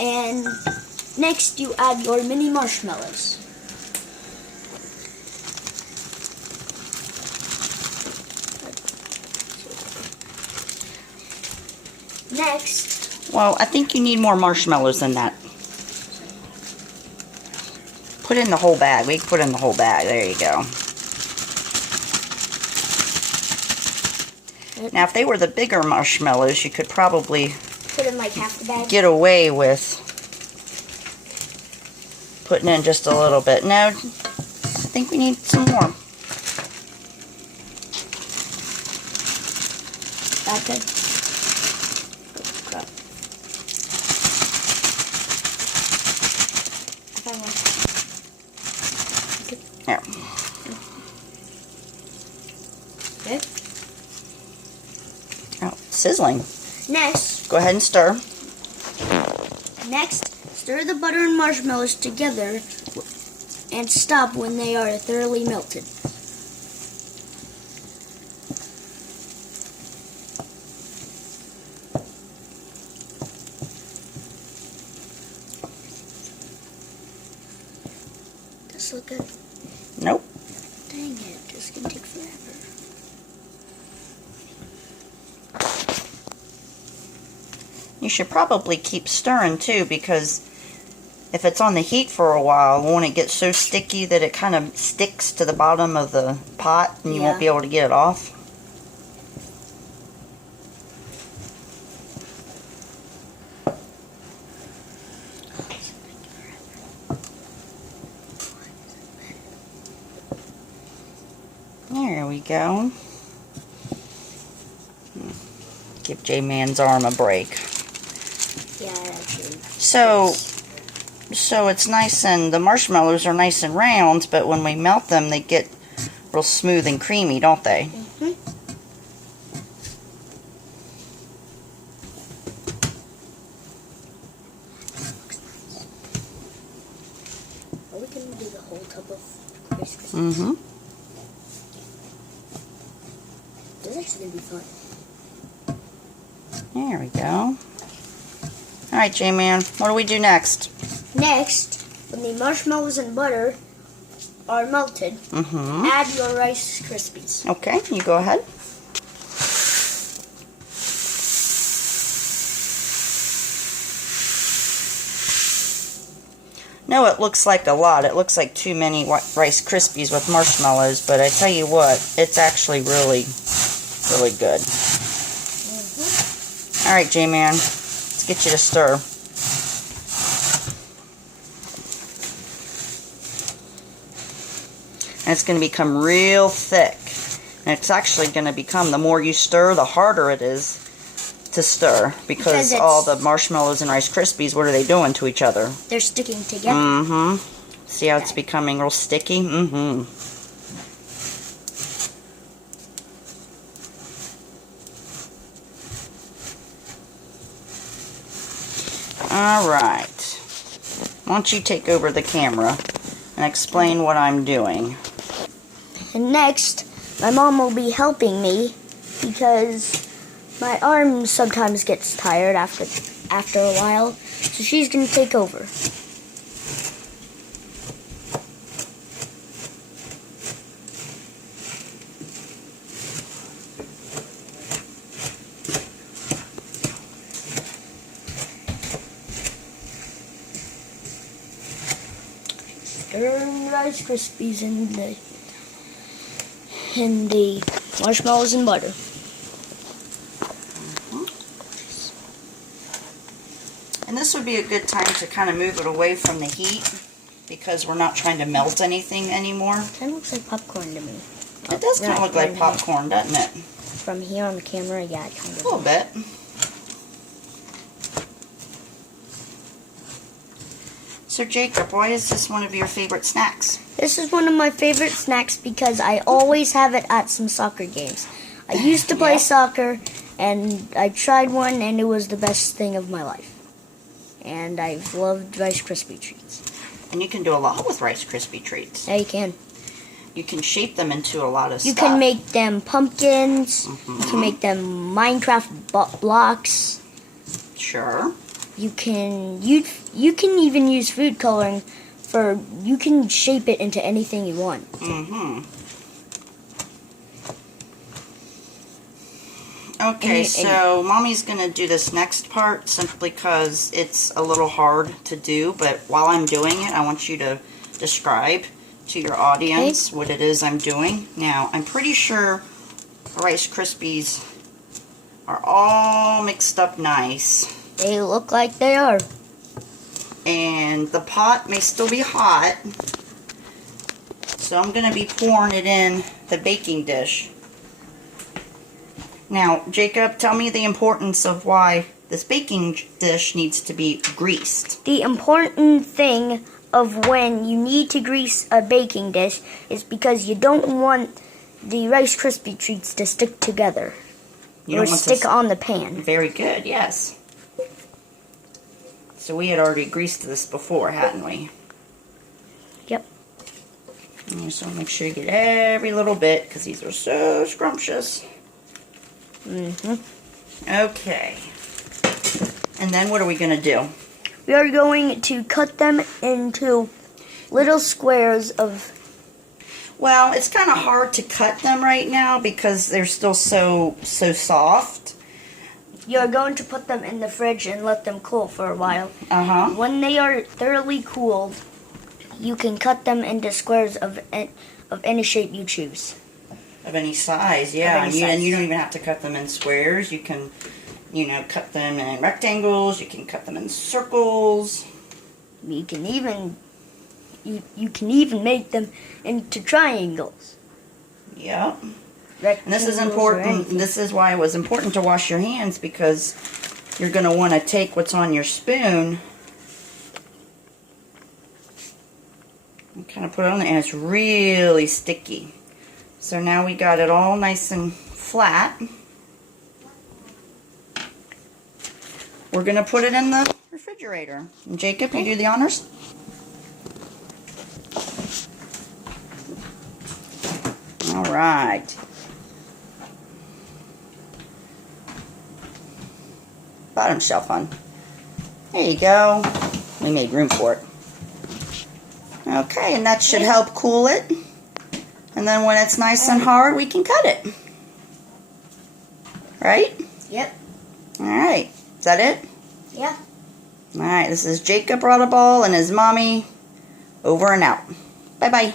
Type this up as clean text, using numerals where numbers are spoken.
And next you add your mini marshmallows. Next. Well, I think you need more marshmallows than that. Put in the whole bag. We can put in the whole bag. There you go. Now, if they were the bigger marshmallows, you could probably put in like half the bag. Get away with putting in just a little bit. No, I think we need some more. That good? There. Okay. Oh, sizzling. Next, go ahead and stir. Next, stir the butter and marshmallows together and stop when they are thoroughly melted. Does this look good? Nope. Dang it, this is gonna take forever. You should probably keep stirring too, because if it's on the heat for a while, won't it get so sticky that it kind of sticks to the bottom of the pot and you won't be able to get it off? There we go. Give J-Man's arm a break. Yeah, actually. So it's nice, and the marshmallows are nice and round, but when we melt them, they get real smooth and creamy, don't they? Mm-hmm. Are we going to do the whole tub of Rice Krispies? Mm-hmm. This is actually going to be fun. There we go. Alright, J-Man, what do we do next? Next, when the marshmallows and butter are melted, add your Rice Krispies. Okay, you go ahead. No, it looks like a lot. It looks like too many Rice Krispies with marshmallows, but I tell you what, it's actually really, really good. Alright, J-Man, let's get you to stir. And it's going to become real thick. And it's actually going to become, the more you stir, the harder it is to stir. Because all the marshmallows and Rice Krispies, what are they doing to each other? They're sticking together. Mm-hmm. See how it's becoming real sticky? Mm-hmm. Alright. Why don't you take over the camera and explain what I'm doing? And next, my mom will be helping me because my arm sometimes gets tired after a while, so she's going to take over. Stir the Rice Krispies in the marshmallows and butter. And this would be a good time to kind of move it away from the heat, because we're not trying to melt anything anymore. Kind of looks like popcorn to me. It does kind of look like popcorn, doesn't it? From here on the camera, yeah, it kind of. A little bit. So Jacob, why is this one of your favorite snacks? This is one of my favorite snacks because I always have it at some soccer games. I used to play soccer, and I tried one, and it was the best thing of my life. And I've loved Rice Krispy Treats. And you can do a lot with Rice Krispy Treats. Yeah, you can. You can shape them into a lot of stuff. You can make them pumpkins. You can make them Minecraft blocks. Sure. You can even use food coloring you can shape it into anything you want. Mm-hmm. Okay, so Mommy's going to do this next part simply because it's a little hard to do, but while I'm doing it, I want you to describe to your audience what it is I'm doing. Now, I'm pretty sure Rice Krispies are all mixed up nice. They look like they are. And the pot may still be hot, so I'm going to be pouring it in the baking dish. Now, Jacob, tell me the importance of why this baking dish needs to be greased. The important thing of when you need to grease a baking dish is because you don't want the Rice Krispy Treats to stick together. Or stick on the pan. Very good, yes. So we had already greased this before, hadn't we? Yep. So make sure you get every little bit, because these are so scrumptious. Okay. And then what are we going to do? We are going to cut them into little squares of... Well, it's kind of hard to cut them right now because they're still so soft. You're going to put them in the fridge and let them cool for a while. Uh-huh. When they are thoroughly cooled, you can cut them into squares of any shape you choose. Of any size, yeah. Of any size. And you don't even have to cut them in squares. You can, cut them in rectangles. You can cut them in circles. You can even make them into triangles. Yep. And this is important. This is why it was important to wash your hands, because you're going to want to take what's on your spoon and kind of put it on there, and it's really sticky. So now we got it all nice and flat. We're going to put it in the refrigerator. And Jacob, you do the honors? All right. Bottom shelf on. There you go. We made room for it. Okay, and that should help cool it. And then when it's nice and hard, we can cut it. Right? Yep. Alright. Is that it? Yeah. Alright, this is Jacob Raudebaugh and his mommy. Over and out. Bye-bye.